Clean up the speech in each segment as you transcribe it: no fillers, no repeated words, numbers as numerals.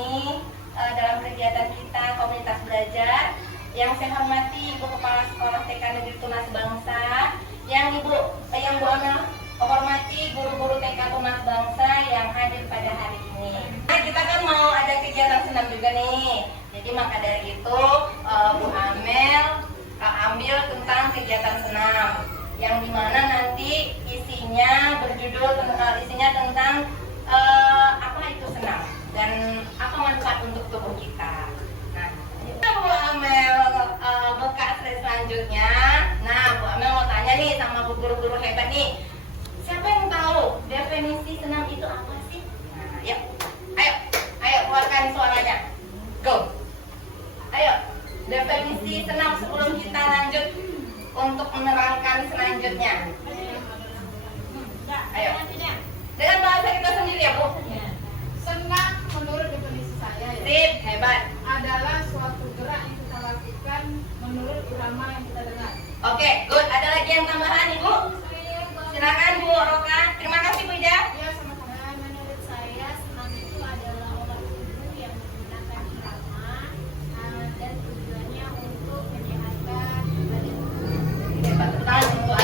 ini dalam kegiatan kita komunitas belajar. Yang saya hormati Ibu Kepala Sekolah TK Negeri Tunas Bangsa, yang Bu Amel hormati guru-guru TK Tunas Bangsa yang hadir pada hari ini. Nah, kita kan mau ada kegiatan senam juga nih. Jadi maka dari itu Bu Amel ambil tentang kegiatan senam, yang dimana nanti isinya tentang apa itu senam dan apa manfaat untuk tubuh kita. Nah, Bu Amel buka slide selanjutnya. Nah, Bu Amel mau tanya nih sama bu guru-guru hebat nih. Siapa yang tahu definisi senam itu apa sih? Nah, yuk. Ayo keluarkan suaranya. Go. Ayo, definisi senam sebelum kita lanjut untuk menerangkan selanjutnya. Ayo. Dengan bahasa kita sendiri ya, Bu. Senam menurut definisi saya ya, Sip, hebat. adalah suatu gerak yang kita lakukan menurut irama yang kita dengar. Oke, good. Ada lagi yang tambahan, Ibu? Silakan Bu Roka. Terima kasih Bu Ida. Ya, sama-sama. Menurut saya senam itu adalah olah tubuh yang menggunakan irama dan tujuannya untuk menyehatkan badan. Hebat sekali untuk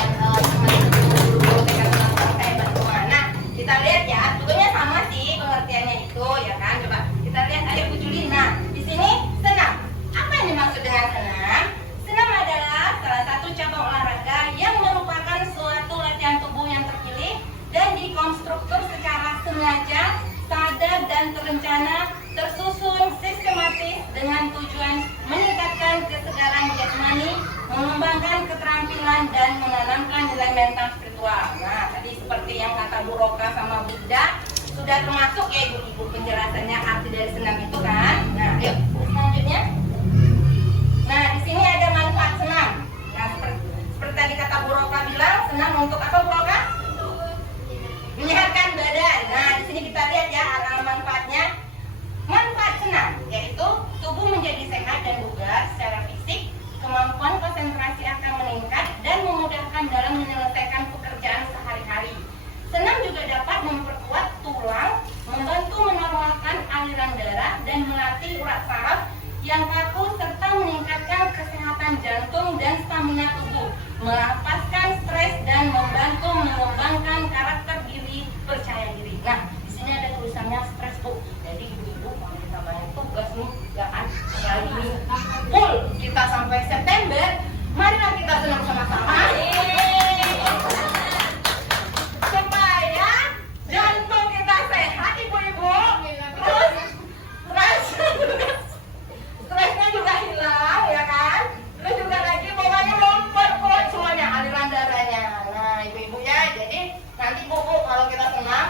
guru TK Tunas Bangsa hebat semua. Nah, kita lihat ya, sebetulnya sama sih pengertiannya itu ya kan. Coba kita lihat, ayo Bu Juli. Nah, di sini senam. Apa yang dimaksud dengan senam? Senam adalah salah satu cabang olahraga yang merupakan suatu latihan tubuh yang terpilih dan dikonstruktur secara sengaja, sadar dan terencana, tersusun sistematis dengan tujuan meningkatkan kesegaran jasmani, mengembangkan keterampilan dan menanamkan nilai mental spiritual. Nah, tadi seperti yang kata Bu Roka sama Bu Ida, sudah termasuk ya Ibu penjelasannya arti dari senam itu kan. Nah, yuk selanjutnya. Nah, di sini ada manfaat senam. Nah, seperti tadi kata Bu Roka bilang, senam untuk apa Bu Roka? Menyehatkan badan. Nah, di sini kita lihat ya arah manfaatnya. Manfaat senam yaitu tubuh menjadi sehat dan bugar secara fisik, kemampuan konsentrasi akan meningkat dan memudahkan dalam menyelesaikan pekerjaan sehari-hari. Senam juga dapat memperkuat tulang, membantu menormalkan aliran darah dan melatih urat saraf yang kaku serta meningkatkan kesehatan jantung dan stamina tubuh, melepaskan stres dan membantu mengembangkan karakter diri percaya diri. Nah, di sini ada tulisannya stres Bu. Jadi ibu-ibu kalau kita banyak tugas nih, ya kan? Kali ini full kita sampai September. Marilah kita senam sama-sama. Supaya jantung kita sehat, ibu-ibu. Terus stresnya juga hilang, ya kan? Terus juga lagi pokoknya memperkuat semuanya aliran darahnya. Nah, ibu-ibu ya, jadi nanti Bu kalau kita senam,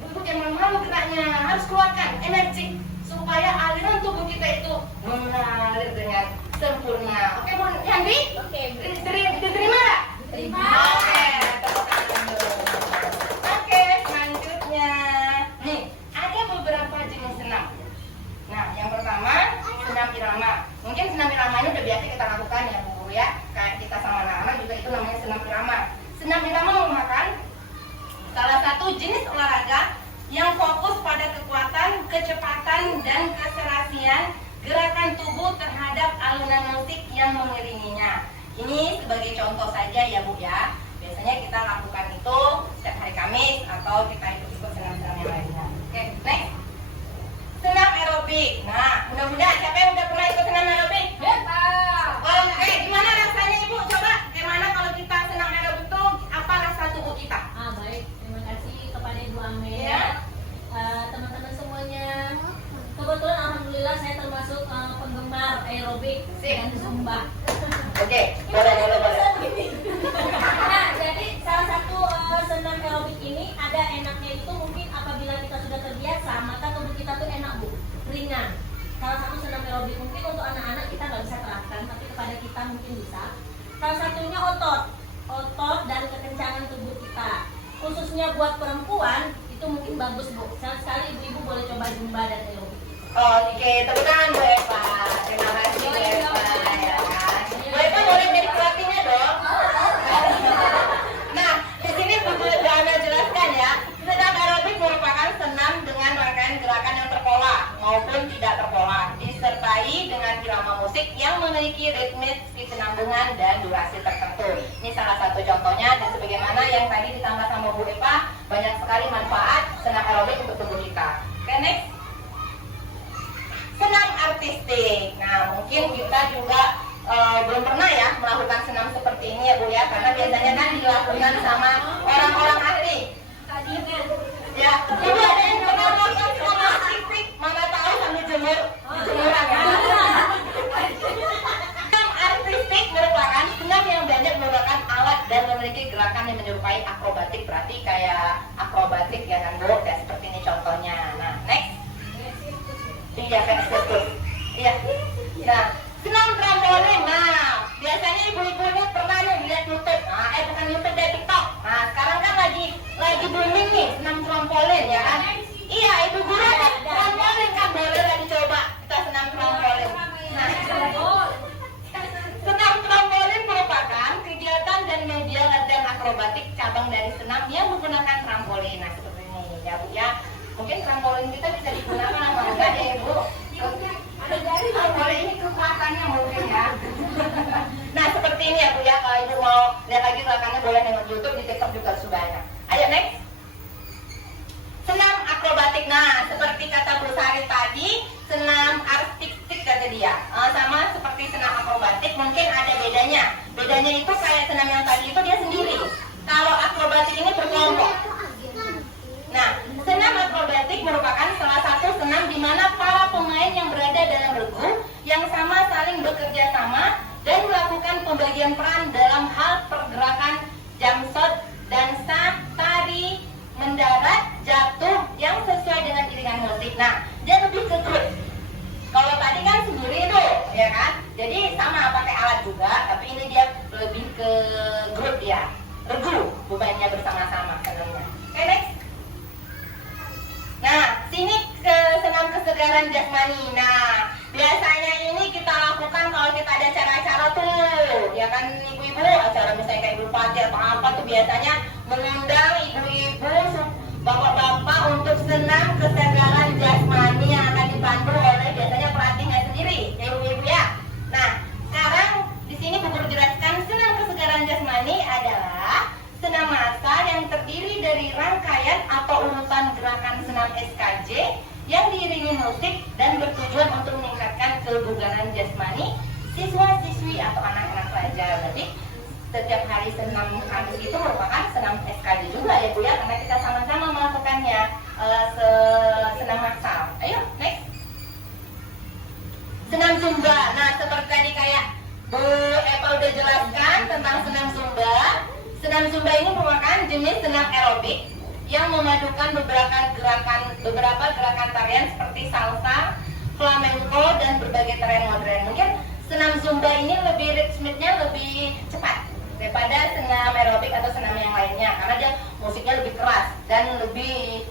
ibu jangan malu geraknya, harus keluarkan energi supaya aliran tubuh kita itu mengalir dengan sempurna. Oke Bu Yandi? Oke, Diterima nggak? terima. Oke, tepuk tangan dulu. Oke, selanjutnya nih ada beberapa jenis senam. Nah, yang pertama senam irama. Mungkin senam irama ini udah biasa kita lakukan ya Bu ya. Kayak kita sama anak-anak juga itu namanya senam irama. Senam irama merupakan salah satu jenis olahraga yang fokus pada kekuatan, kecepatan, dan keserasian gerakan tubuh terhadap alunan musik yang mengiringinya. Ini sebagai contoh saja ya Bu ya. Biasanya kita lakukan itu setiap hari Kamis atau kita ikut senam-senam yang lainnya. Oke, next. Senam aerobik. Nah, mudah-mudahan siapa yang udah pernah ikut senam aerobik? Oke, gimana rasanya Ibu? Coba, gimana kalau kita senam aerobik itu apa rasa tubuh kita? Baik, terima kasih kepada Ibu Amel. Ya. Teman-teman semuanya, kebetulan alhamdulillah saya termasuk penggemar aerobik dan zumba. Oke, boleh. Nah, jadi salah satu senam aerobik ini ada enaknya itu mungkin apabila kita sudah terbiasa, maka tubuh kita tuh enak Bu, ringan. Salah satu senam aerobik mungkin untuk anak-anak kita nggak bisa terapkan, tapi kepada kita mungkin bisa. Salah satunya otot dan kekencangan tubuh kita. Khususnya buat perempuan itu mungkin bagus Bu. Sekali ibu-ibu boleh coba zumba dan aerobik. Oke, tepuk tangan Bu Eva. Terima kasih Bu Eva. Ya kan? Bu Eva boleh jadi pelatihnya dong. Nah, di sini Bu Ana jelaskan ya, senam aerobik merupakan senam dengan rangkaian gerakan yang terpola. maupun tidak terpola, disertai dengan irama musik yang memiliki ritme kesinambungan dan durasi tertentu. Ini salah satu contohnya, dan sebagaimana yang tadi ditambah sama Bu Eva, banyak sekali manfaat senam aerobik untuk tubuh kita. Oke, next. Senam artistik. Nah, mungkin kita juga belum pernah ya melakukan senam seperti ini ya Bu ya, karena biasanya kan dilakukan sama orang-orang ahli. Ya, Ibu ada yang pernah melakukan senam artistik? Mana tahu sambil jemur, jemuran ya. Senam artistik merupakan senam yang banyak menggunakan alat dan memiliki gerakan yang menyerupai akrobatik, berarti kayak akrobatik ya kan Bu, ya seperti ini contohnya. Nah, next. Iya, kayak sirkus. Iya. Nah, senam trampolin. Nah, biasanya ibu-ibu ini pernah nih lihat YouTube. Nah, bukan YouTube, deh, TikTok. Nah, sekarang kan lagi booming nih senam trampolin ya kan? Iya, ibu guru ada trampolin kan, boleh lah dicoba kita senam trampolin. Nah, senam trampolin merupakan kegiatan dan media latihan akrobatik cabang dari senam yang menggunakan trampolin. Nah, seperti ini ya Bu ya. Mungkin trampolin kita bisa digunakan apa enggak ya Ibu? Trampolin ini kekuatannya mungkin ya. Nah, seperti ini ya Bu ya. Kalau Ibu mau lihat lagi gerakannya boleh nonton YouTube, di TikTok juga sudah banyak. Ayo next. Senam akrobatik. Nah, seperti kata Bu Sari tadi, senam artistik kata dia. Sama seperti senam akrobatik, mungkin ada bedanya. Bedanya itu kayak senam yang tadi itu dia sendiri. Kalau akrobatik ini berkelompok. Nah, senam akrobatik merupakan salah satu senam di mana para pemain yang berada dalam regu yang sama saling bekerja sama dan melakukan pembagian peran dalam hal pergerakan jumpshot, dansa, tari, mendarat, jatuh yang sesuai dengan iringan musik. Nah, dia lebih ke grup. Kalau tadi kan sendiri itu, ya kan? Jadi sama pakai alat juga, tapi ini dia lebih ke grup ya, regu, bebannya bersama-sama senamnya. Oke, next. Nah, sini ke senam kesegaran jasmani. Nah, biasanya ini kita lakukan kalau kita ada acara-acara tuh, ya kan ibu-ibu, acara misalnya kayak Ibu Pati atau apa tuh biasanya mengundang ibu-ibu, bapak-bapak untuk senam kesegaran jasmani yang akan dipandu oleh biasanya pelatihnya sendiri, ya ibu-ibu ya. Nah, sekarang di sini Bu Guru jelaskan senam kesegaran jasmani adalah senam massal yang terdiri dari rangkaian atau urutan gerakan senam SKJ yang diiringi musik dan bertujuan untuk meningkatkan kebugaran jasmani siswa-siswi atau anak-anak pelajar. Jadi setiap hari senam Kamis itu merupakan senam SKJ juga ya Bu ya, karena kita sama-sama melakukannya senam massal. Ayo next. Senam Zumba. Nah, seperti tadi kayak Bu Eva udah jelaskan tentang senam Zumba. Senam Zumba ini merupakan jenis senam aerobik yang memadukan beberapa gerakan tarian seperti salsa, flamenco, dan berbagai tarian modern. Mungkin senam Zumba ini lebih ritmenya lebih cepat daripada senam aerobik atau senam yang lainnya, karena dia musiknya lebih keras dan lebih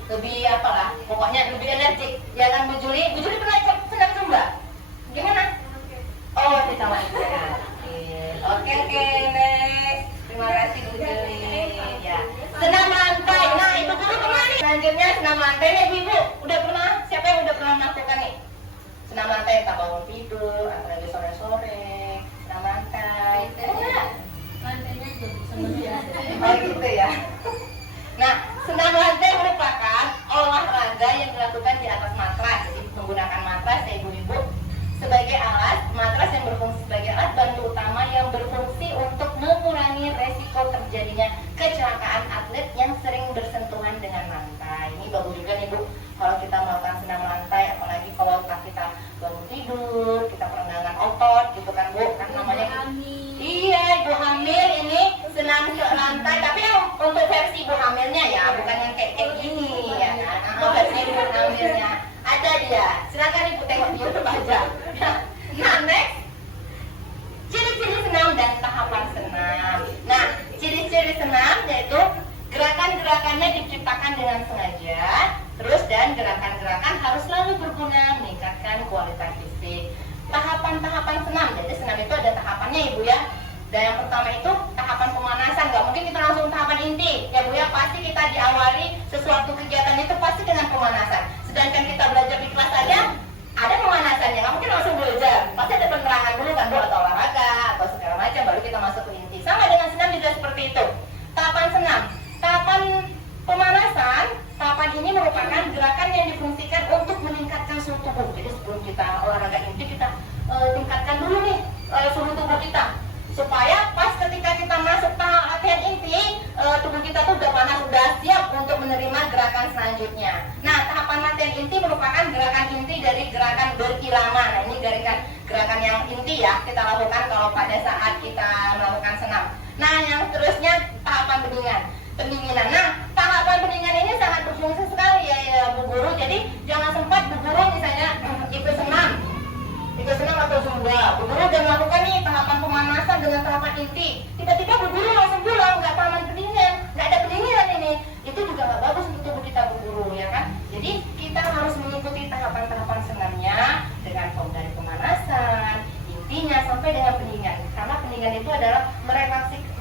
apalah, pokoknya lebih energik. Ya kan Bu Juli? Bu Juli pernah ikut senam Zumba? Gimana? Oh, sama itu ya. Oke, next. Terima kasih Bu Juli. Ya. Senam lantai. Nah, Ibu Guru pernah nih. Selanjutnya senam lantai nih Ibu. Udah pernah? Siapa yang udah pernah melakukan nih? Senam lantai, tak bangun tidur, atau lagi sore-sore. Senam lantai. Lantainya sebenarnya. Oh gitu ya. Nah, senam lantai merupakan olahraga yang dilakukan di atas matras. Jadi menggunakan matras ya ibu-ibu sebagai alat, matras yang berfungsi sebagai alat bantu utama yang berfungsi untuk mengurangi resiko terjadinya kecelakaan atlet yang sering bersentuhan dengan lantai. Ini bagus juga nih Bu, kalau kita melakukan senam lantai, apalagi kalau kita bangun tidur, kita peregangan otot gitu kan Bu, kan namanya iya ibu hamil ini senam lantai, tapi yang untuk versi ibu hamilnya ya, bukan yang kayak gini ya kan. Versi ibu hamilnya ada dia, silakan Ibu tengok di YouTube aja. Nah, next, ciri-ciri senam dan tahapan senam. Nah, ciri-ciri senam yaitu gerakan-gerakannya diciptakan dengan sengaja, terus dan gerakan-gerakan harus selalu berguna meningkatkan kualitas fisik. Tahapan-tahapan senam, jadi senam itu ada tahapannya Ibu ya. Dan yang pertama itu tahapan pemanasan, nggak mungkin kita langsung tahapan inti ya Bu ya, pasti kita diawali sesuatu kegiatan itu pasti dengan pemanasan. Sedangkan kita belajar di kelas saja seluruh tubuh kita, supaya pas ketika kita masuk tahap latihan inti, tubuh kita tuh udah panas, udah siap untuk menerima gerakan selanjutnya. Nah, tahapan latihan inti merupakan gerakan inti dari gerakan berirama. Nah, ini gerakan yang inti ya kita lakukan kalau pada saat kita melakukan senam. Nah, yang terusnya tahapan pendinginan. Nah, tahapan pendinginan ini sangat berfungsi sekali ya Bu Guru. Jadi jangan sempat Bu Guru misalnya ikut senam atau zumba, Bu Guru udah melakukan nih tahapan pemanasan dengan tahapan inti, tiba-tiba Bu Guru langsung pulang, nggak tahapan pendinginan, nggak ada pendinginan ini, itu juga nggak bagus untuk tubuh kita Bu Guru, ya kan? Jadi kita harus mengikuti tahapan-tahapan senamnya dengan dari pemanasan, intinya sampai dengan pendinginan, karena pendinginan itu adalah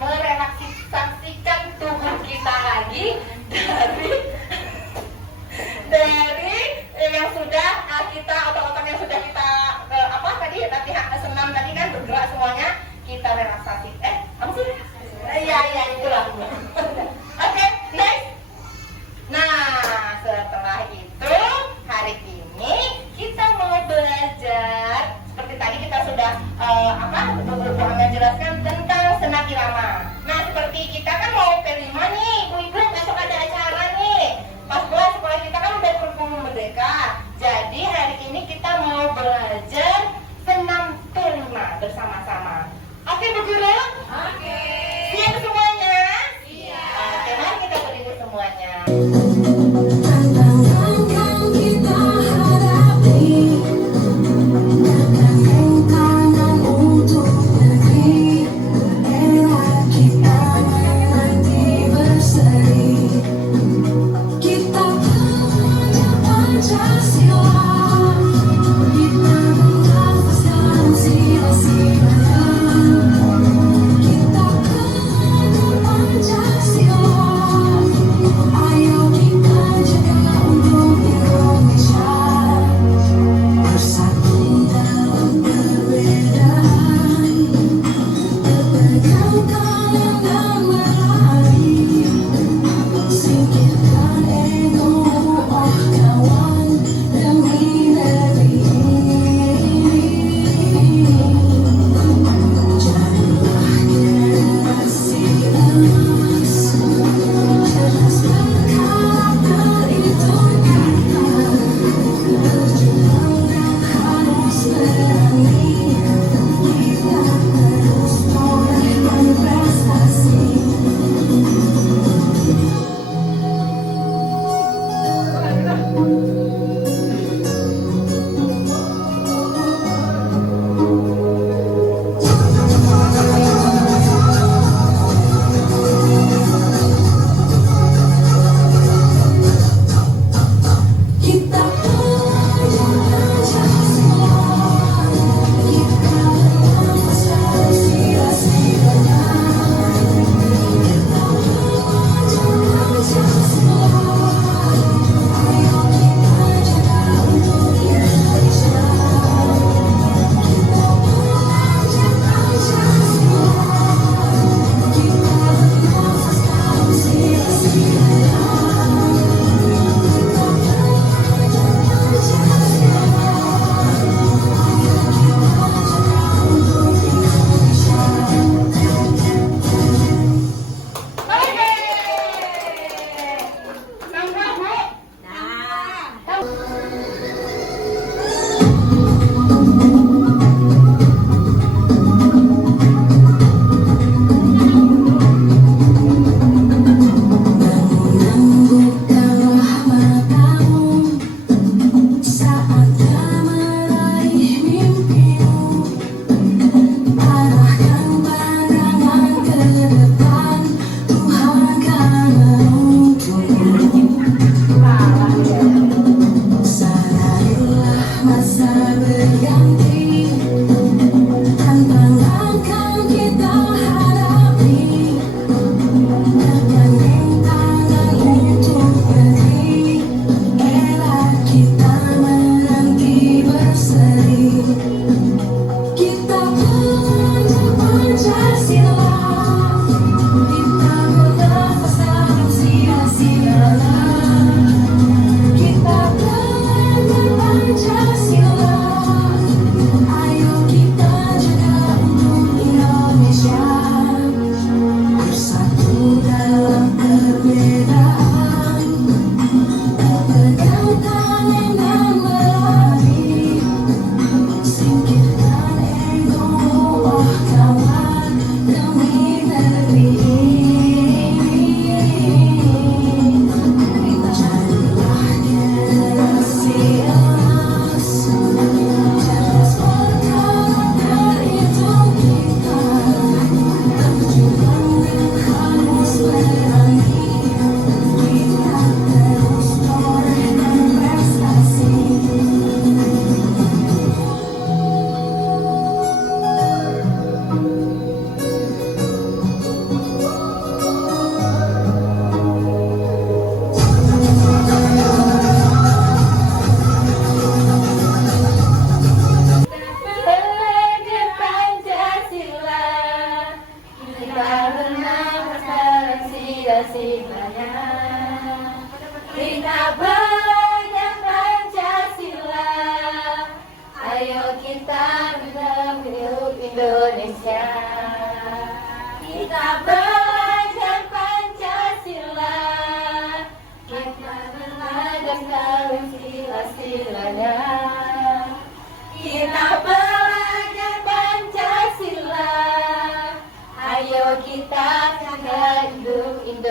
merelaksasikan tubuh kita lagi dari yang sudah kita otot-otot yang sudah kita latihan senam tadi kan bergerak semuanya kita relaksasi. Apa sih? Iya itulah. Oke, next. Nah, setelah itu hari ini kita mau belajar seperti tadi kita sudah beberapa menjelaskan tentang senam irama. Nah, seperti kita kan mau P5 nih, ibu-ibu besok ada acara nih. Pas bulan sekolah kita kan udah kurikulum merdeka. Jadi hari ini kita mau belajar senam P5 bersama-sama. Oke Bu Guru? Oke. Siap semuanya? Siap. Oke, mari kita berdiri semuanya.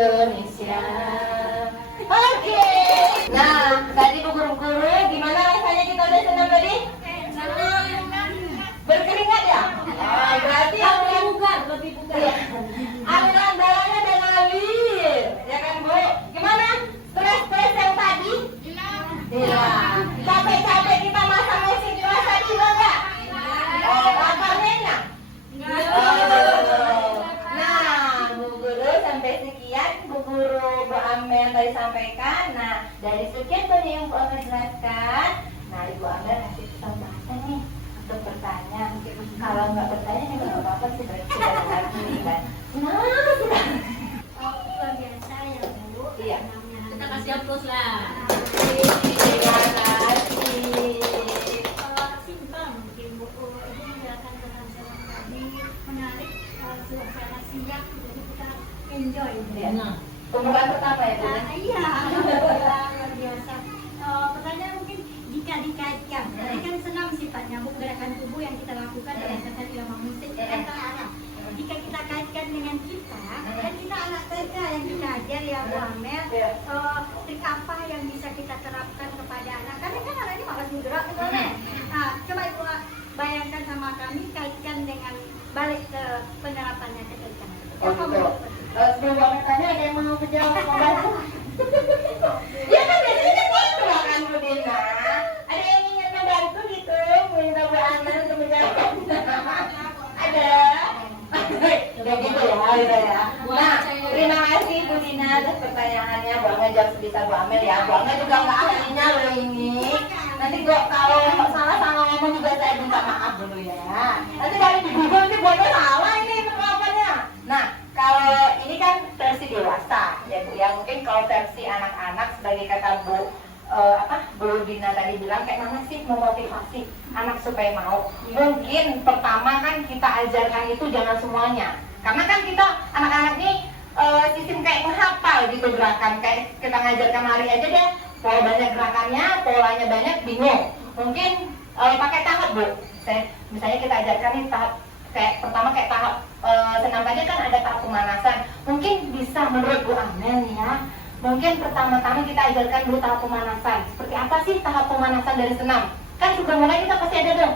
Indonesia. Oke. Nah, tadi Bu guru-guru, gimana rasanya kita udah senang tadi? Berkeringat ya? Oh, berarti Lebih bugar, lebih bugar. iya. Aliran darahnya udah ngalir, ya kan Bu? Gimana? Stres-stres yang tadi? Hilang. Capek-capek kita masak nasi di kelas tadi hilang nggak? Oh, laparnya enggak? Oh. Nah, Bu Guru sampai sekian Bu Guru Bu Amel tadi sampaikan. Nah, dari sekian banyak yang Bu Amel jelaskan. Nah, Ibu Amel kasih kesempatan nih untuk bertanya. Kalau nggak bertanya ya nggak apa-apa sih, berarti sudah lagi kan. Nah, sudah. Luar biasa ya Bu. Iya. Kita kasih aplaus lah. Terima kasih. Simpel mungkin Bu. Ibu menjelaskan tentang senam tadi menarik, suasana siap, jadi kita enjoy. Iya. Nah, Pembukaan pertama ya Bu. Iya, alhamdulillah, luar biasa. Pertanyaan mungkin jika dikaitkan, tadi kan senam sifatnya Bu, gerakan tubuh yang kita lakukan berdasarkan irama musik antara anak. Jika kita kaitkan dengan kita, kan kita anak TK yang kita ajar ya Bu Amel, trik apa yang bisa kita terapkan kepada anak? Karena kan anak ini malas bergerak gitu kan. Nah, coba Ibu bayangkan sama kami, kaitkan dengan balik ke penerapannya ke TK. Oh gitu. Sebelum Bapak tanya, ada yang mau menjawab membantu? Ya kan biasanya gitu kan Bu Dina. Ada yang ingin membantu gitu, minta Bu Amel untuk menjawab? Ada. Ya gitu ya. Nah, terima kasih Bu Dina atas pertanyaannya. Bu Amel jawab sebisa Bu Amel ya. Bu Amel juga nggak ahlinya loh ini. Nanti kalau salah ngomong juga saya minta maaf dulu ya. Nanti kalau di Google nanti buatnya salah ini penerapannya. Nah, kalau ini kan versi dewasa ya Bu ya. Mungkin kalau versi anak-anak sebagai kata Bu Dina tadi bilang kayak mana sih memotivasi anak supaya mau. Mungkin pertama kan kita ajarkan itu jangan semuanya. Karena kan kita anak-anak ini sistem kayak menghafal gitu gerakan. Kayak kita ngajarkan lari aja deh, pola banyak gerakannya, polanya banyak, bingung. Mungkin pakai tahap Bu. Misalnya kita ajarkan nih tahap kayak pertama kayak tahap senam tadi kan ada tahap pemanasan. Mungkin bisa menurut Bu Amel nih ya. Mungkin pertama-tama kita ajarkan dulu tahap pemanasan. Seperti apa sih tahap pemanasan dari senam? Kan sebelum mulai kita pasti ada dong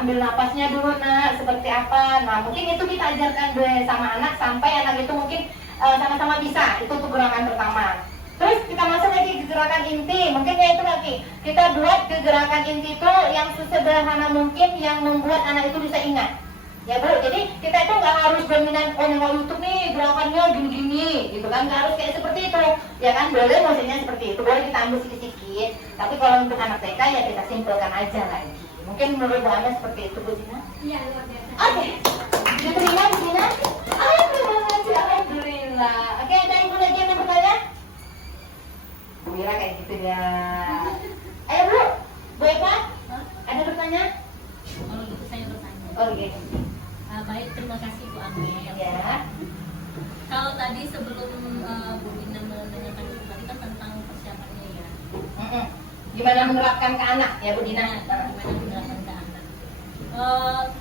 ambil napasnya dulu nak, seperti apa. Nah, mungkin itu kita ajarkan dulu sama anak sampai anak itu mungkin sama-sama bisa. Itu untuk gerakan pertama. Terus kita masuk lagi ke gerakan inti. Mungkin ya itu lagi. Kita buat ke gerakan inti itu yang sesederhana mungkin yang membuat anak itu bisa ingat. Ya Bu, jadi kita itu nggak harus dominan nengok YouTube nih gerakannya gini-gini gitu kan, nggak harus kayak seperti itu ya kan, boleh maksudnya seperti itu, boleh kita ambil sedikit-sedikit, tapi kalau untuk anak TK ya kita simpelkan aja lagi. Mungkin menurut Bu Ana seperti itu Bu Dina? Iya, luar biasa. Oke, diterima Bu Dina? Alhamdulillah. Oke, ada ibu lagi yang mau bertanya? Bu Mira kayak gitu ya. Ayo Bu, Bu Eva, ada pertanyaan? kalau gitu saya bertanya. Oh gitu. Baik, terima kasih Bu Amel. Ya. Kalau tadi sebelum Bu Dina menanyakan itu tadi kan tentang persiapannya ya. Gimana menerapkan ke anak ya Bu Dina? Gimana menerapkan ke anak?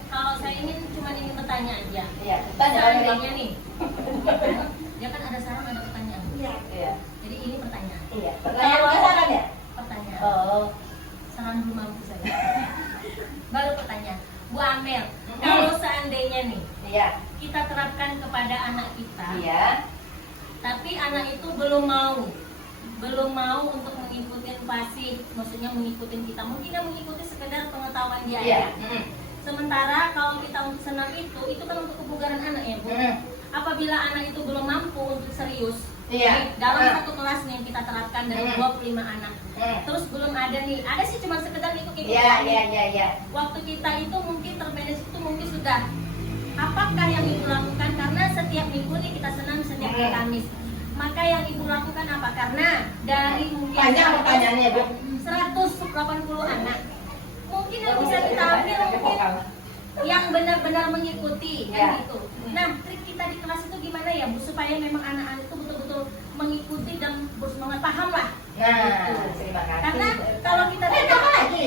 Kalau saya cuma ingin bertanya aja. Iya, tanya Seandainya nih, dia kan ada saran ada pertanyaan. Iya. Jadi ini pertanyaan. Iya. Pertanyaan bukan saran ya? Pertanyaan. Oh. Saran belum mampu saya. Baru pertanyaan. Bu Amel, kalau seandainya nih Iya. kita terapkan kepada anak kita, Iya. tapi anak itu belum mau untuk mengikuti pasif, maksudnya mengikuti kita, mungkin dia mengikuti sekedar pengetahuan dia Iya. aja. Sementara kalau kita untuk senam itu kan untuk kebugaran anak ya Bu. Apabila anak itu belum mampu untuk serius, Iya. dalam satu kelas nih yang kita terapkan dari 25 anak, terus belum ada sih cuma sekedar ikut-ikut. Iya. Waktu kita itu mungkin termanage itu mungkin sudah. Apakah yang ibu lakukan? Karena setiap minggu nih kita senam setiap hari Kamis. Maka yang ibu lakukan apa? Karena dari mungkin Panjang pertanyaannya Bu. 180 anak, mungkin yang bisa kita ambil mungkin yang benar-benar mengikuti kan gitu. Nah, trik kita di kelas itu gimana ya Bu supaya memang anak-anak itu betul-betul mengikuti dan bersemangat, paham lah. Nah, terima kasih. Karena kalau kita apa lagi?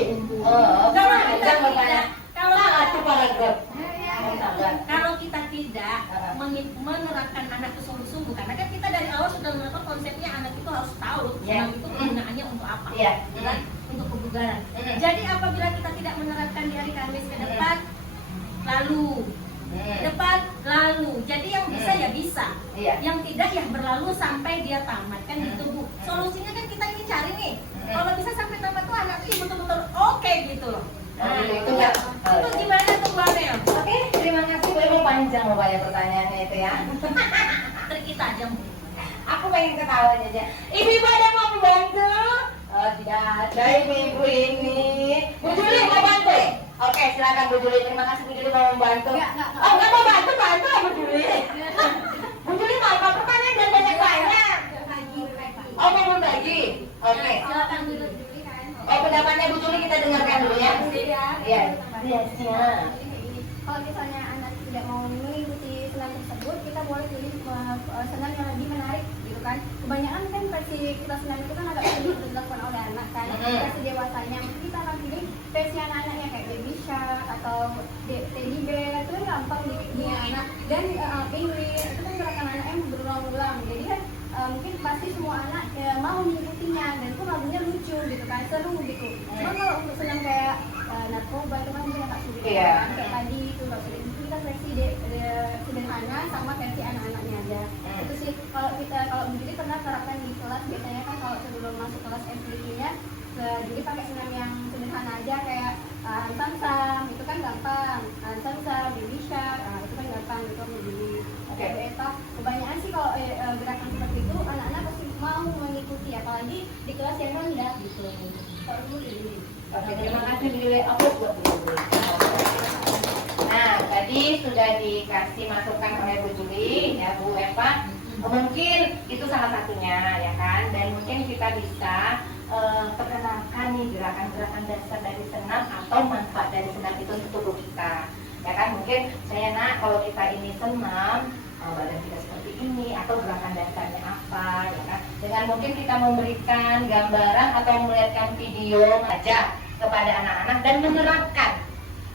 kalau kita tidak Salah tuh paragraf. kalau kita tidak menerapkan anak itu sungguh-sungguh, karena kan kita dari awal sudah menerapkan konsepnya anak itu harus tahu senam itu penggunaannya untuk apa, kan? Untuk kebugaran. Jadi apabila kita tidak menerapkan di hari Kamis ke depan, lalu jadi yang bisa ya bisa, yang tidak ya berlalu sampai dia tamat kan gitu Bu. Solusinya kan kita ini cari nih, kalau bisa sampai tamat tuh anak itu betul-betul oke gitu loh. Nah, itu gimana tuh Bu Amel? Oke, terima kasih Bu Ibu, panjang loh banyak pertanyaannya itu ya. Trik kita aja Bu. Aku pengen ketawa aja. Ibu-ibu ada yang mau membantu? Oh tidak ada ibu-ibu ini. Bu Juli mau bantu? Oke, silakan Bu Juli. Terima kasih Bu Juli mau membantu. Oh nggak mau bantu Bu Juli. Bu Juli mau apa? Pertanyaan dan banyak. Oh mau berbagi. Oke. Silakan dulu. Oh pendapatnya Bu Juli kita dengarkan dulu ya. Iya. Iya siap. Kalau misalnya anak tidak mau mengikuti senam tersebut, kita boleh pilih senam yang lebih menarik gitu kan. Kebanyakan kan versi kita senam itu kan agak sulit dilakukan oleh anak kan. Versi dewasanya mungkin kita akan pilih versi anak-anaknya kayak baby shark atau teddy bear, itu kan gampang di anak. Dan penguin itu kan gerakan anak yang berulang-ulang, jadi kan mungkin pasti semua anak mau mengikutinya, dan itu lagunya lucu gitu kan, seru gitu. Cuma kalau untuk senam kayak narkoba itu kan mungkin agak sulit kan, kayak tadi itu nggak sulit. Itu kita versi sederhana sama versi anak-anaknya aja. Itu sih kalau begini pernah terapkan di kelas, biasanya kan kalau sebelum masuk kelas SD-nya jadi pakai senam yang sederhana aja kayak sam-sam, itu kan gampang. Sam-sam, baby shark, itu kan gampang gitu jadi. Kebanyakan sih kalau gerakan seperti itu anak-anak pasti mau mengikuti, apalagi di kelas yang rendah gitu. Kalau dulu ini. Oke, terima kasih Bu Juli. Aku buat Bu Juli. Nah, tadi sudah dikasih masukan oleh Bu Juli, ya Bu Eva. Mungkin itu salah satunya, ya kan. Dan mungkin kita bisa perkenalkan nih gerakan-gerakan dasar dari senam atau manfaat dari senam itu untuk tubuh kita. Ya kan, mungkin saya kalau kita ini senam, badan kita seperti ini, atau gerakan dasarnya apa, ya kan. Dengan mungkin kita memberikan gambaran atau melihatkan video aja kepada anak-anak dan menerapkan,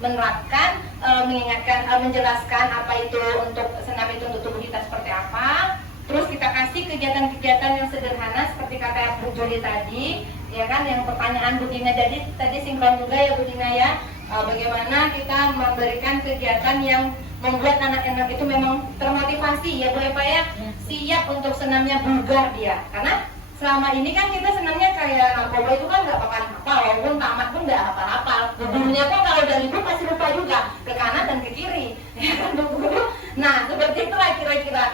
mengingatkan, menjelaskan apa itu untuk senam itu untuk tubuh kita seperti apa. Terus kita kasih kegiatan-kegiatan yang sederhana seperti kata Bu Juli tadi, ya kan, yang pertanyaan Bu Dina tadi sinkron juga ya Bu Dina ya. Bagaimana kita memberikan kegiatan yang membuat anak-anak itu memang termotivasi ya Bu Eva ya, siap untuk senamnya bugar dia. Karena selama ini kan kita senamnya kayak narkoba itu kan nggak bakal hafal, walaupun tamat pun nggak hafal-hafal. Gurunya pun kalau udah libur pasti lupa juga ke kanan dan ke kiri, ya kan Bu Guru. Nah seperti itulah kira-kira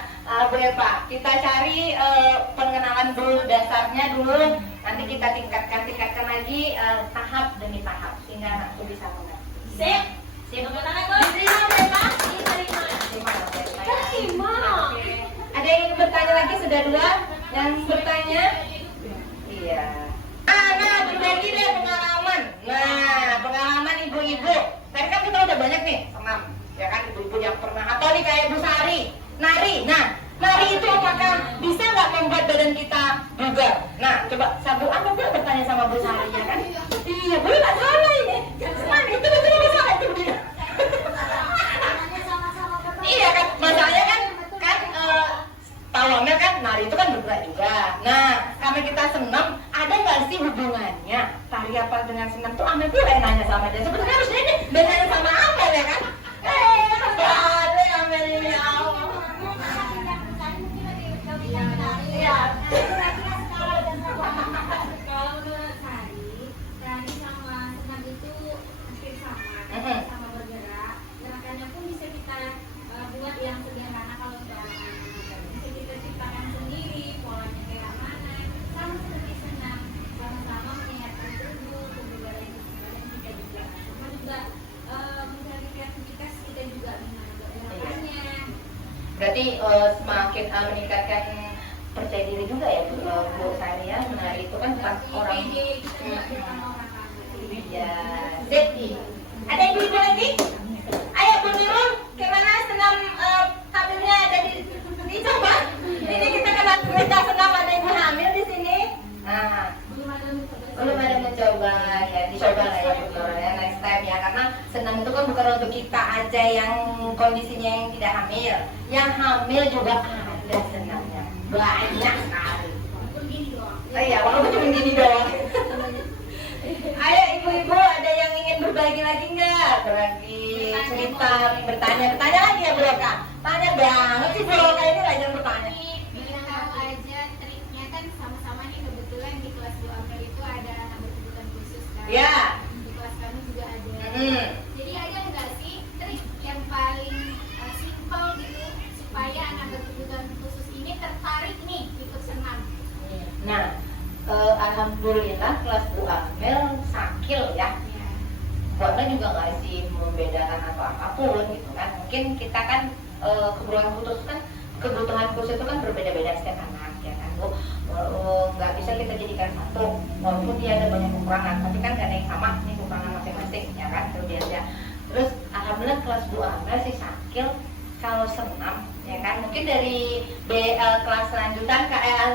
Bu Eva. Kita cari pengenalan dulu, dasarnya dulu. Nanti kita tingkatkan lagi tahap demi tahap sehingga anak itu bisa mengerti. Sip. Tepuk tangan dulu. Diterima Bu Eva? Diterima. Ada yang ingin bertanya lagi? Sudah dua yang bertanya? Iya. Nah, berbagi deh pengalaman. Nah, pengalaman ibu-ibu. Tadi kan kita udah banyak nih senam, ya kan, ibu-ibu yang pernah. Atau nih kayak Bu Sari, nari. Nah, nari itu apakah bisa nggak membuat badan kita bugar? Nah, coba Sabu Anda boleh bertanya sama Bu Sari ya kan? Iya, boleh nggak salah ini? Senang itu betul masalah itu dia. Iya kan, masalahnya kan Pak Wamel kan nari itu kan bergerak juga. Nah, karena kita senam, ada nggak sih hubungannya tari apa dengan senam tuh? Amel tuh nanya sama dia. Sebenarnya harusnya ini bertanya sama Amel ya kan? Ada Amel ini Allah. Iya. Kalau menurut Sari sama senam itu hampir sama bergerak. Gerakannya pun bisa kita buat yang sederhana kalau untuk anak-anak. Bisa kita ciptakan sendiri polanya kayak mana. Sama seperti senam, sama-sama mengingatkan tubuh, kebugaran badan kita juga. Cuma juga mencari kreativitas kita juga gerakannya. Berarti semakin meningkatkan percaya diri juga ya Bu Sari ya. Menari itu kan bukan orang. Iya. Jadi ada ibu-ibu lagi? Ayo Bu Nurul, gimana senam hamilnya ada dicoba? Ini kita senam ada ibu hamil di sini. Nah, belum ada mencoba ya, dicoba lah ya Bu Nurul ya next time ya, karena Senam itu kan bukan untuk kita aja yang kondisinya yang tidak hamil. Yang hamil juga ada senamnya. Banyak sekali. Oh iya, walaupun cuma gini doang. Ayo ibu-ibu, ada yang ingin berbagi lagi nggak? Berbagi cerita, bertanya lagi ya Bu Roka. Tanya banget sih Bu Roka ini rajin bertanya. Biar tahu aja triknya kan sama-sama nih, kebetulan di kelas 2 April itu ada anak berkebutuhan khusus kan. Ya. Di kelas kami juga ada. Hmm. Jadi ada nggak sih trik yang paling simpel gitu supaya anak berkebutuhan khusus ini tertarik nih ikut senam? Nah, alhamdulillah kelas Bu Amel sakil ya. Warna juga nggak sih membedakan atau apapun gitu kan. Mungkin kita kan kebutuhan khusus itu kan berbeda-beda setiap anak ya kan Bu. Nggak bisa kita jadikan satu, walaupun dia ada banyak kekurangan, tapi kan gak ada yang sama nih kekurangan masing-masing ya kan, berbeda. Terus alhamdulillah kelas 2 Amel sih sakil kalau senam ya kan. Mungkin dari kelas lanjutan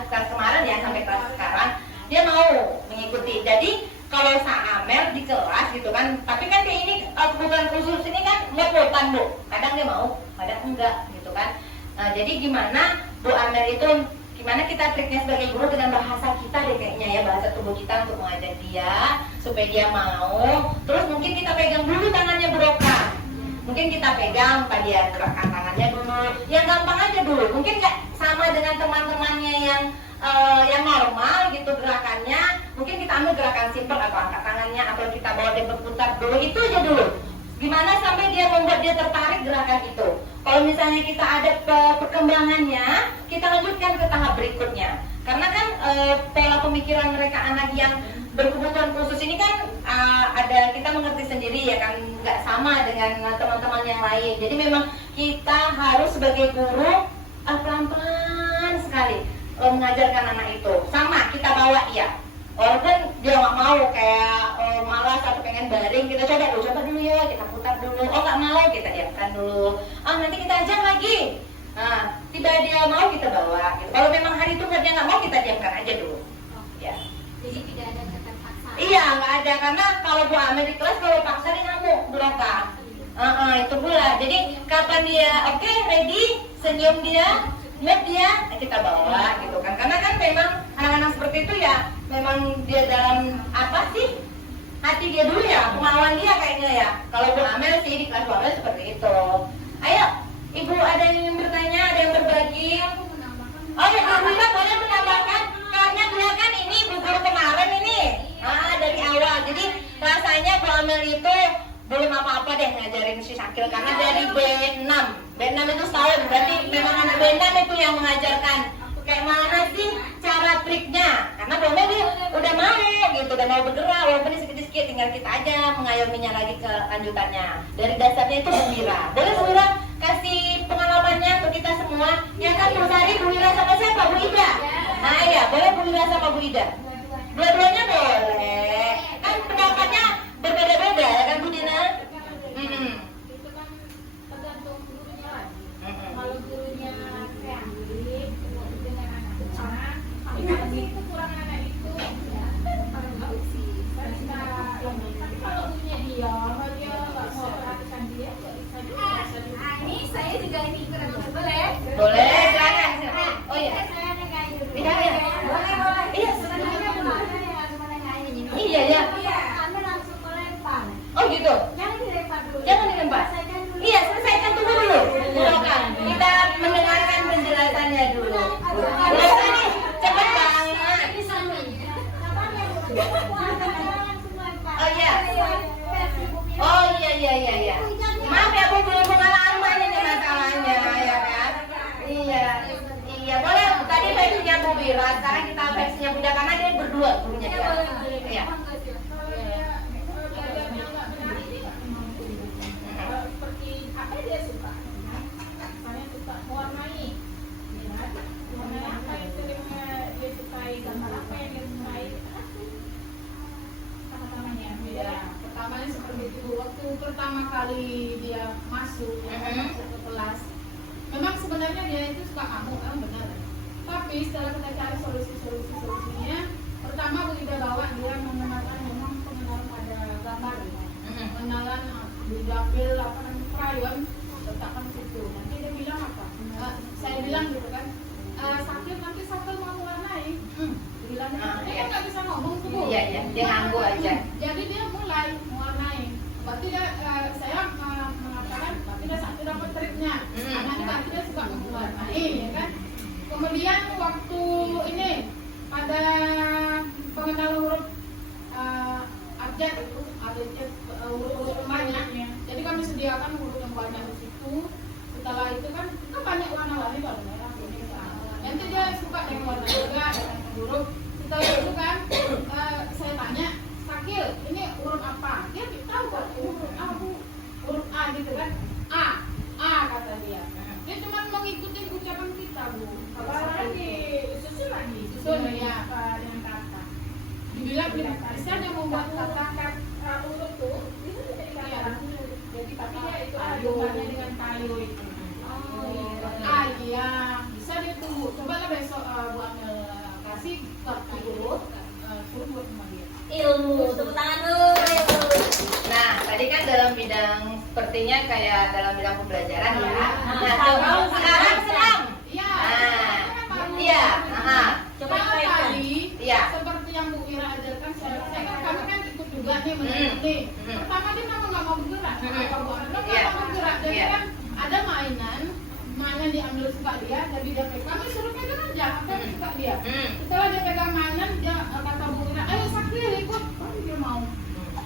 kelas kemarin ya sampai kelas sekarang dia mau mengikuti. Jadi kalau Amel di kelas gitu kan, tapi kan dia ini kebutuhan khusus ini kan mut-mutan Bu, kadang dia mau, kadang enggak gitu kan. Nah, jadi gimana Bu Amel itu, gimana kita triknya sebagai guru dengan bahasa kita deh kayaknya ya, bahasa tubuh kita untuk mengajak dia supaya dia mau. Terus mungkin kita pegang dulu tangannya Bu Roka, mungkin kita pegang pada dia gerakan tangannya dulu, yang gampang aja dulu. Mungkin nggak sama dengan teman-temannya yang normal gitu gerakannya, mungkin kita ambil gerakan simpel atau angkat tangannya atau kita bawa dia berputar dulu, itu aja dulu. Gimana sampai dia membuat dia tertarik gerakan itu. Kalau misalnya kita ada perkembangannya, kita lanjutkan ke tahap berikutnya. Karena kan pola pemikiran mereka anak yang berkebutuhan khusus ini kan ada, kita mengerti sendiri ya kan, nggak sama dengan teman-teman yang lain. Jadi memang kita harus sebagai guru pelan-pelan sekali mengajarkan anak itu. Sama kita bawa dia, walaupun dia nggak mau kayak malas atau pengen baring, kita coba dulu ya, kita putar dulu. Oh nggak mau, kita diamkan dulu. Nanti kita ajak lagi. Nah, tidak dia mau kita bawa gitu. Kalau memang hari itu dia nggak mau, kita diamkan aja dulu ya. Jadi tidak ada keterpaksaan. Iya, nggak ada, karena kalau Bu Amel di kelas kalau paksa dia ngamuk berapa. Itu pula. Jadi kapan dia oke, ready, senyum dia, lihat dia, kita bawa gitu kan. Karena kan memang anak-anak seperti itu ya, memang dia dalam apa sih, hati dia dulu ya, kemauan dia kayaknya ya. Kalau Bu Amel sih di kelas 2 Amel seperti itu. Ayo, Ibu ada yang ingin bertanya, ada yang berbagi? Oh ya, alhamdulillah boleh menambahkan, karena dia kan ini Bu Guru kemarin ini dari awal. Jadi rasanya Bu Amel itu belum apa-apa deh ngajarin si Sakil, karena dari B6 itu setahun, berarti memang anak B6 itu yang mengajarkan kayak mana sih cara triknya. Karena Bu Amel dia udah mau gitu, udah mau bergerak, walaupun sedikit-sedikit, tinggal kita aja mengayominya lagi ke lanjutannya. Dari dasarnya itu Bu Mira. Boleh Bu Mira kasih pengalamannya untuk kita semua? Ya kan Bu Sari, Bu Mira sama siapa? Bu Ida. Nah ya, boleh Bu Mira sama Bu Ida. Dua-duanya boleh. Kan pendapatnya berbeda-beda ya kan Bu Dina? Itu kan tergantung gurunya lagi. Kalau gurunya kreatif dengan anak-anak, tapi itu kurang anak itu ya paling bagus sih. Tapi kalau gurunya diam, dia nggak mau perhatikan dia, nggak bisa juga. Ini saya juga ini kurang boleh? Boleh, silakan. Oh iya. Saya ada kayak dulu. Iya, iya. Boleh. Iya, Sebenarnya bukan yang cuma nanyain ini. Iya, iya. Anda langsung melempar. Oh gitu. Jangan dilempar dulu. Jangan dilempar. Selesaikan dulu. Iya, selesaikan dulu dulu. Silakan. Kita mendengarkan penjelasannya dulu. Biasa nih, cepat banget. Ini sama. Kapan yang langsung melempar. Oh iya. Versi bumi. Oh iya. Maaf ya Bu, belum pengalaman ini masalahnya ya kan. Iya boleh. Tadi versinya Bu Wira, sekarang kita versinya Bunda karena dia berdua gurunya dia. Iya. Seperti apa dia suka? Saya suka mewarnai. Warna apa itu yang dia sukai, gambar apa yang dia sukai? Sama-samanya. Ya, pertamanya seperti itu. Waktu pertama kali dia masuk ke kelas, memang sebenarnya dia itu suka ngamuk, memang benar. Tapi setelah kita cari solusinya, pertama Bu Ida bawa dia mengenalkan memang pengenalan pada gambar, pengenalan diambil apa namanya krayon, letakkan situ. Nanti dia bilang apa? Saya bilang gitu kan, sakit nanti sakit mau mewarnai. Bilang dia kan nggak bisa ngomong tuh Bu. Iya, iya, dia nganggu aja. Jadi dia mulai mewarnai. Berarti dia, saya mengatakan, berarti dia satu dapat triknya. Karena ini berarti dia suka mewarnai, ya kan? Kemudian waktu ini pada pengenalan huruf abjad itu ada huruf yang banyak. Jadi kami sediakan huruf yang banyak di situ. Setelah itu kan kita banyak warna-warni kalau merah, kuning, nanti dia suka dengan warna juga dengan huruf. Setelah itu kan saya tanya, Sakil, ini huruf apa? Dia tahu kok huruf A, Bu. Huruf A gitu kan? A kata dia. Dia cuma mengikuti ucapan kita, Bu. Kalau lagi susun ya dengan kata. Dibilang bisa hanya membuat kata huruf tuh itu jadi kata. Jadi tapi dia itu hubungannya dengan kayu itu. Iya, bisa ditunggu. Coba lah besok Bu Amel kasih kartu huruf, suruh buat sama dia. Ilmu, tepuk tangan dulu. Nah, tadi kan dalam bidang sepertinya kayak dalam bidang pembelajaran ya. Nah, Kalau sekarang senam. Iya. Iya. Coba Kalau kita tadi Iya. seperti yang Bu Ira ajarkan, saya kan kami kan ikut juga nih meneliti. Pertama dia memang nggak mau bergerak. Apa Bu Amel nggak mau bergerak. Jadi kan ada mainan diambil suka dia, jadi dia pegang. Kami suruh pegang aja apa yang suka dia. Setelah dia pegang mainan, dia kata Bu Ira, ayo Sakil ikut. Oh dia mau.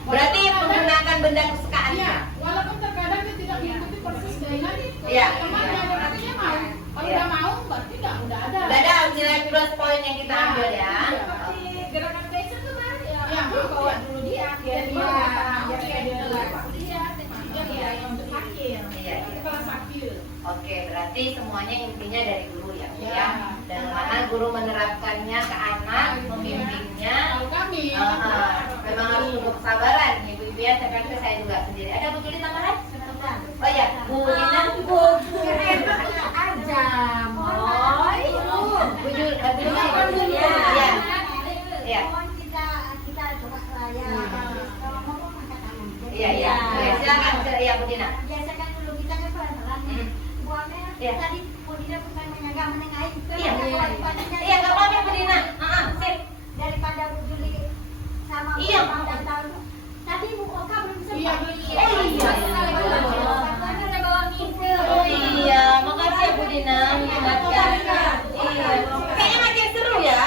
Berarti menggunakan benda kesukaan. Iya, walaupun terkadang dia tidak mengikuti persis dengan Iya. temannya, berarti dia mau. Kalau Iya. udah mau, berarti udah ada. Udah ada nilai plus poin yang kita ambil ya. seperti gerakan fashion tuh kan ya. Iya, Aku bawa dulu dia, Iya, dia untuk Sakil. Iya. Itu kalau Sakil. Oke, berarti semuanya intinya dari guru ya, Bu, Iya. ya. Dan mana guru menerapkannya ke anak, membimbingnya. Kalau kami, Memang harus penuh kesabaran, ibu-ibu ya. Saya juga sendiri. Ada Bu Juli tambahan? Oh ya, Bu Dina. aja moy Bu Juli. ya Iya. mohon kita coba ya kalau ngomong angkat tangan. Jadi, Iya, iya. Oke, silakan. Ya, Bu Dina. biasakan dulu kita kan pelan-pelan nih. Bu Amel Iya. tadi Bu Dina bukan menengahi Iya, iya, nggak apa-apa Bu Dina. Sip. daripada Bu Juli sama Bu Iya. Amel dan tahu tadi Bu Oka belum sempat. Iya, belum sempat. Oh iya. Aku udah bawa minggu. Oh iya, makasih ya Bu Dina mengingatkan. Iya. Kayaknya makin seru ya.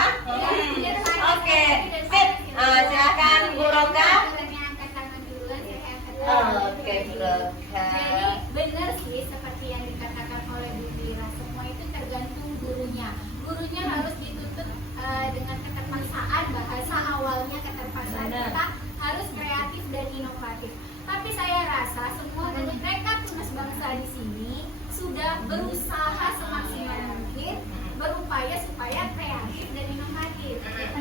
Oke, sip. Silakan Bu Roka. Angkat tangan duluan, saya angkat Oke, tangan. Bu Roka. Jadi benar sih seperti yang dikatakan oleh Bu Mira, semua itu tergantung gurunya. Gurunya harus dituntut dengan keterpaksaan, bahasa awalnya keterpaksaan kita harus kreatif dan inovatif. Tapi saya rasa semua mereka tunas bangsa di sini sudah berusaha semaksimal mungkin berupaya supaya kreatif dan inovatif.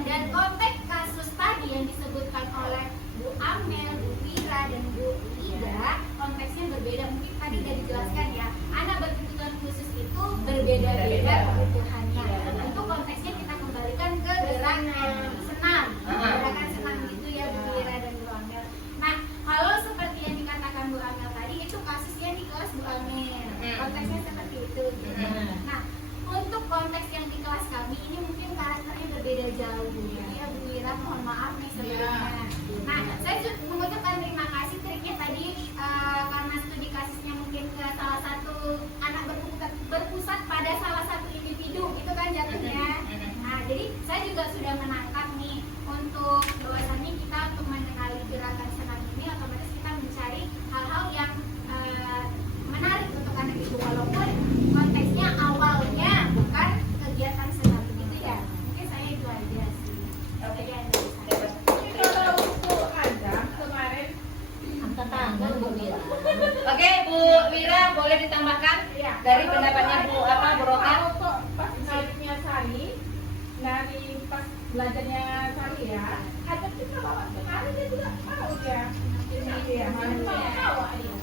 Dan konteks kasus tadi yang disebutkan oleh Bu Amel, Bu Mira, dan Bu Ida, konteksnya berbeda. Mungkin tadi sudah dijelaskan ya, anak berkebutuhan khusus itu berbeda-beda kebutuhannya. Tentu konteksnya kita kembalikan ke gerakan senam, gerakan senam gitu ya Bu Mira dan Bu Amel. Nah, kalau seperti yang dikatakan Bu Amel tadi, itu kasusnya di kelas Bu Amel. Konteksnya seperti itu. Gitu. Nah, untuk konteks yang di kelas kami ini mungkin karakternya berbeda jauh ya Bu Mira, mohon maaf nih sebelumnya. Nah, saya mengucapkan terima kasih triknya tadi karena studi kasusnya mungkin ke salah satu anak berpusat pada salah satu individu gitu kan jatuhnya. Nah, jadi saya juga sudah menangkap nih untuk bahwasannya kita untuk mengenali gerakan senam ini otomatis kita mencari hal-hal yang menarik untuk anak itu walaupun konteksnya awalnya bukan kegiatan senam begitu ya. Mungkin saya itu aja sih. Oke. Kalau untuk Adam kemarin, Angkat tangan Bu Mira. Oke, Bu Mira boleh ditambahkan ya, dari pendapatnya Bu Roka? Kalau kok pas ngajarnya Sari, dari pas belajarnya Sari ya, ada kita bawa kemarin dia juga tahu ya. Iya, mana tahu dia.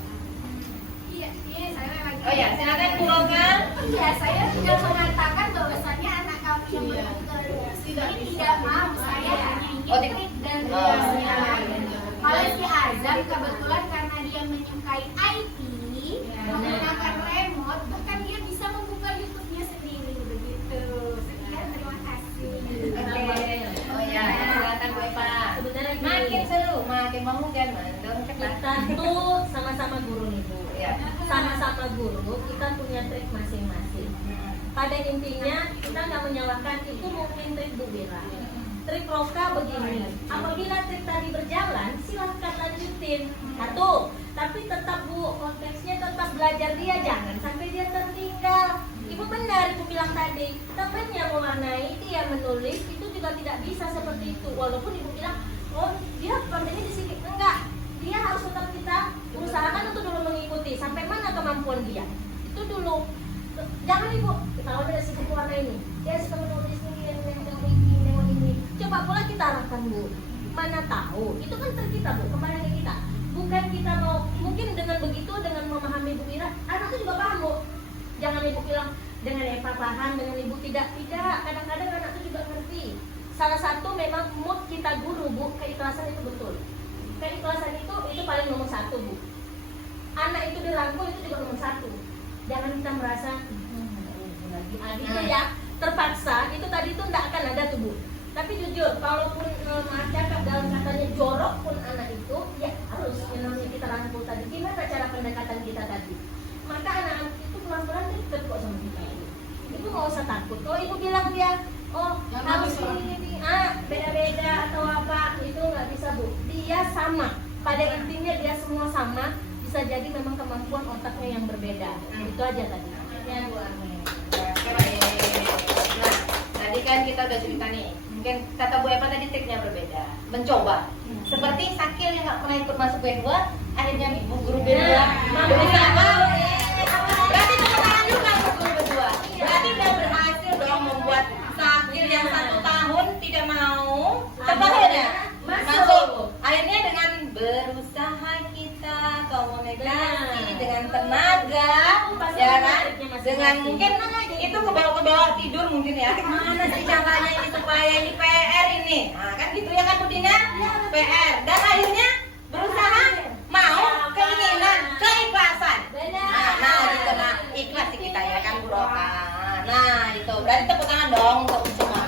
Iya, saya lagi. Oh ya, silakan Bu Roka. Iya, saya sudah mengatakan bahwasannya anak kami yang berkebutuhan khusus ini tidak mau. Saya hanya ingin trik dan Oh, riasnya. Kalau si Azam kebetulan karena dia menyukai IT, menggunakan remote, bahkan dia bisa membuka YouTube-nya sendiri begitu. Sekian, terima kasih. Oke. Oh ya, silakan Bu Eva. Sebenarnya gini, Makin seru, makin mau kan mendorong cepat. kita tuh sama-sama guru nih Bu. Ya. Sama-sama guru, kita punya trik masing-masing. Pada intinya kita nggak menyalahkan itu mungkin trik Bu Bira. Trik Roka begini, apabila trik tadi berjalan, silahkan lanjutin. Satu, tapi tetap Bu, konteksnya tetap belajar dia, jangan sampai dia tertinggal. Ibu benar, Ibu bilang tadi, temannya mewarnai, dia menulis, itu juga tidak bisa seperti itu. Walaupun Ibu bilang, oh dia kontennya di sini, enggak. Dia harus tetap kita usahakan untuk dulu mengikuti, sampai mana kemampuan dia. Itu dulu. Jangan Ibu, kalau ada si warna ini, dia suka menulis ini, ini. Coba pula kita arahkan Bu. Mana tahu, itu kan trik kita Bu, kembali ke kita. Bukan kita mau, mungkin dengan begitu, dengan memahami Bu Mira, anaknya juga paham Bu. Jangan Ibu bilang, dengan Eva paham, dengan Ibu tidak. Kadang-kadang anak itu juga ngerti. Salah satu memang mood kita guru Bu, keikhlasan itu betul. Keikhlasan itu paling nomor satu Bu. Anak itu dirangkul itu juga nomor satu. Jangan kita merasa lagi itu ya terpaksa, itu tadi itu tidak akan ada tuh Bu. Tapi jujur, kalaupun maaf cakap dalam katanya jorok pun anak itu, ya harus yang namanya kita rangkul tadi. Gimana cara pendekatan kita tadi? Maka anak-anak itu pelan-pelan dekat kok sama kita. Ibu nggak usah takut. Kalau Ibu bilang dia, oh harus ini, beda-beda atau apa, itu nggak bisa Bu. Dia sama. Pada intinya dia semua sama. Bisa jadi memang kemampuan otaknya yang berbeda. Itu aja tadi. Ya Bu Armi. Nah, tadi kan kita udah cerita nih. Mungkin kata Bu Eva tadi triknya berbeda. Mencoba. Seperti Sakil yang nggak pernah ikut masuk B2, akhirnya ibu guru B2 berusaha. Berarti tepuk tangan juga untuk guru B2. Berarti udah berhasil dong membuat Sakil yang 1 tahun tidak mau. Tepat ya? Masuk. Akhirnya dengan berusaha kita komunikasi dengan tenaga, ya kan? Dengan mungkin itu ke bawah tidur mungkin ya. Mana sih caranya ini supaya ini PR ini? Nah, kan gitu ya kan Bu Dina? PR. Dan akhirnya berusaha mau keinginan, keikhlasan. Nah, gitu nah. Ikhlas sih kita ya kan Bu Roka. Nah, itu berarti tepuk tangan dong untuk semua.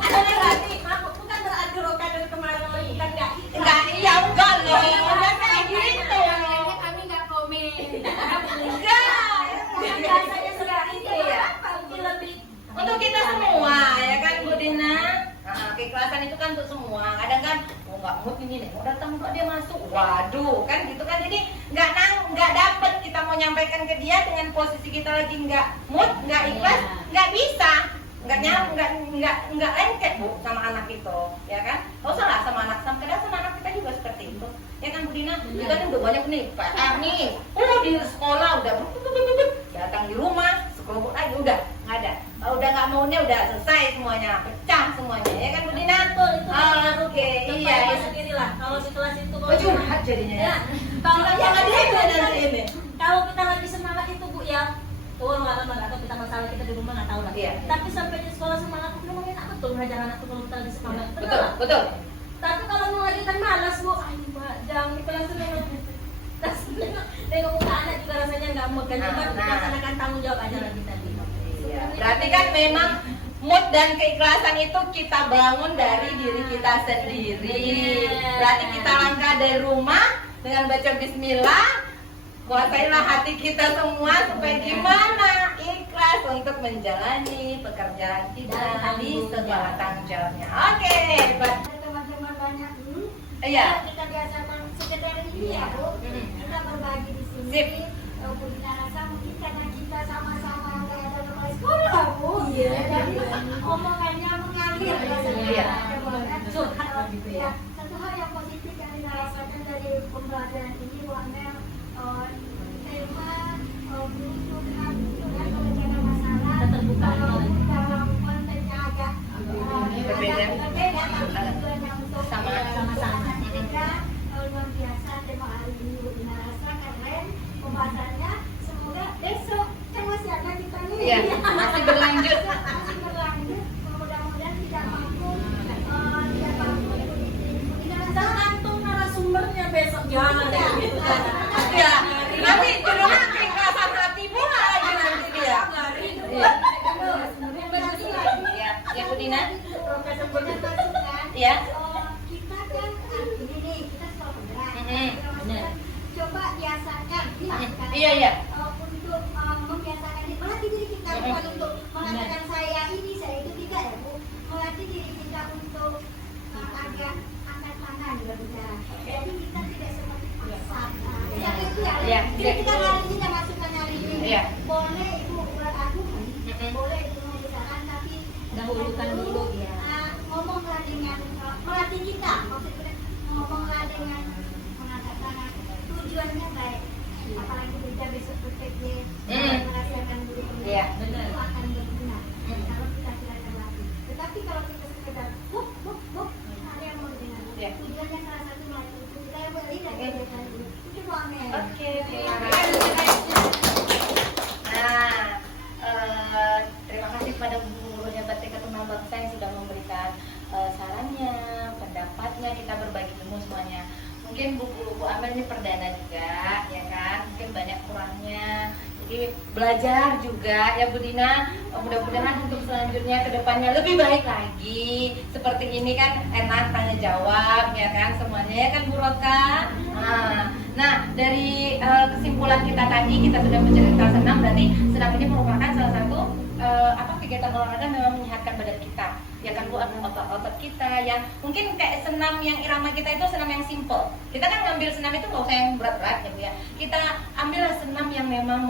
Ada berarti bukan berarti Roka dari kemarin bukan enggak. Enggak, iya enggak loh. Udah kayak gitu. Kami nggak komen. Enggak. Biasanya seperti itu ya. Mungkin lebih Untuk kita semua ya kan Bu Dina. Nah, keikhlasan itu kan untuk semua. Kadang kan nggak mood ini nih, mau datang kok dia masuk. Waduh, kan gitu kan. Jadi nggak dapet kita mau nyampaikan ke dia dengan posisi kita lagi nggak mood, nggak ikhlas, nggak bisa. Nggak lengket Bu sama anak itu, ya kan? Nggak usah lah sama anak, kadang sama anak kita juga seperti itu, ya kan Bu Dina? Kita kan udah banyak nih PR nih, di sekolah udah datang di rumah, sekelompok lagi udah nggak ada, udah nggak maunya udah selesai semuanya, pecah semuanya, ya kan Bu Dina? Oke, iya ya sendiri lah. Kalau di kelas itu curhat jadinya ya. Kalau Jangan ada ini. Kalau kita lagi semangat itu Bu ya. Oh nggak lama nggak tahu kita masalah kita di rumah nggak tahu lah. Iya. Tapi sampai di sekolah semangat itu memang enak betul ngajar anak tuh kalau kita lagi semangat. Betul, betul. Tapi kalau mau lagi kan malas Bu. Ayo Mbak, jangan di kelas nengok muka anak juga rasanya nggak mau kan juga kita laksanakan tanggung jawab aja lagi tadi. Iya. Berarti kan memang mood dan keikhlasan itu kita bangun dari diri kita sendiri. Berarti kita langkah dari rumah dengan baca bismillah, kuasailah hati kita semua supaya gimana ikhlas untuk menjalani pekerjaan kita di segala tanggung jawabnya. Oke, hebat. Ada teman-teman banyak Iya. kita biasa sekedar ini ya Bu, kita berbagi di sini. Sip. Bu Dina rasa mungkin karena kita sama-sama nggak ada nama sekolah Bu, jadi omongannya mengalir rasanya. Iya. Curhat lah gitu ya. Satu hal yang positif yang Dina rasakan dari pembelajaran ini bahwa tema guru curhat itu kan kalau ada masalah Keterbukaan. dalam kontennya agak Berbeda. berbeda tapi tujuannya untuk Sama-sama. Sehingga luar biasa tema hari ini Bu Dina rasa keren pembahasannya. Semoga besok kan masih ada kita nih. Iya, masih berlanjut. Masih berlanjut. Mudah-mudahan tidak mampu Bu Dina rasa Tergantung narasumbernya besok gimana Iya. gitu. Kita hari ini kita masukkan hari ini. Iya. Boleh ibu aduh, boleh ibu mau bicara tapi Dahulukan dulu ya. ngomonglah dengan pelatih kita, maksudnya ngomonglah dengan mengatakan tujuannya baik. Apalagi kita besok berpikir merahasiakan diri ini, Iya, benar. itu akan berguna. Kalau kita silakan latih. Tetapi kalau kita sekedar buk, ada yang mau dengar. Iya. Tujuannya salah satu melatih itu kita beli dan kita dulu. Itu pamer. Oke, terima kasih. Nah, terima kasih kepada guru hebat TK Tunahan Bangsa yang sudah memberikan sarannya, pendapatnya, kita berbagi ilmu semuanya. Mungkin Bu Amel ini perdana juga, ya kan? Mungkin banyak kurangnya. Jadi belajar juga ya Bu Dina. Mudah-mudahan untuk selanjutnya ke depannya lebih baik lagi. Seperti ini kan enak tanya jawab, ya kan? Semuanya ya kan Bu Roka. Nah, dari kesimpulan kita tadi kita sudah menceritakan senam, berarti senam ini merupakan salah satu kegiatan olahraga memang menyehatkan badan kita, ya kan Bu, otot-otot kita yang mungkin kayak senam yang irama kita itu senam yang simple. Kita kan ngambil senam itu nggak usah yang berat-berat ya Bu ya. Kita ambillah senam yang memang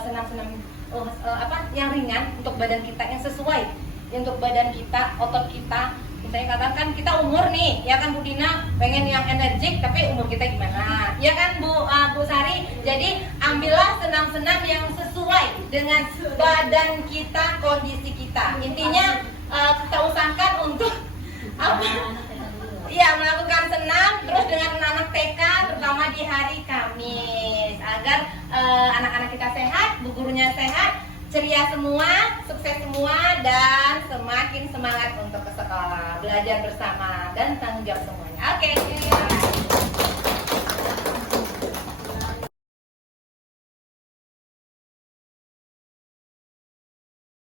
senam-senam yang ringan untuk badan kita, yang sesuai untuk badan kita, otot kita. Misalnya katakan kita umur nih, ya kan Bu Dina pengen yang energik, tapi umur kita gimana? Ya kan Bu Sari. Jadi ambillah senam-senam yang sesuai dengan badan kita, kondisi kita. Intinya kita usahakan untuk ya melakukan senam terus dengan anak TK, terutama di hari Kamis, agar anak-anak kita sehat, bu gurunya sehat, ceria semua, sukses semua, dan semakin semangat untuk ke sekolah, belajar bersama dan tanggung jawab semuanya. Oke.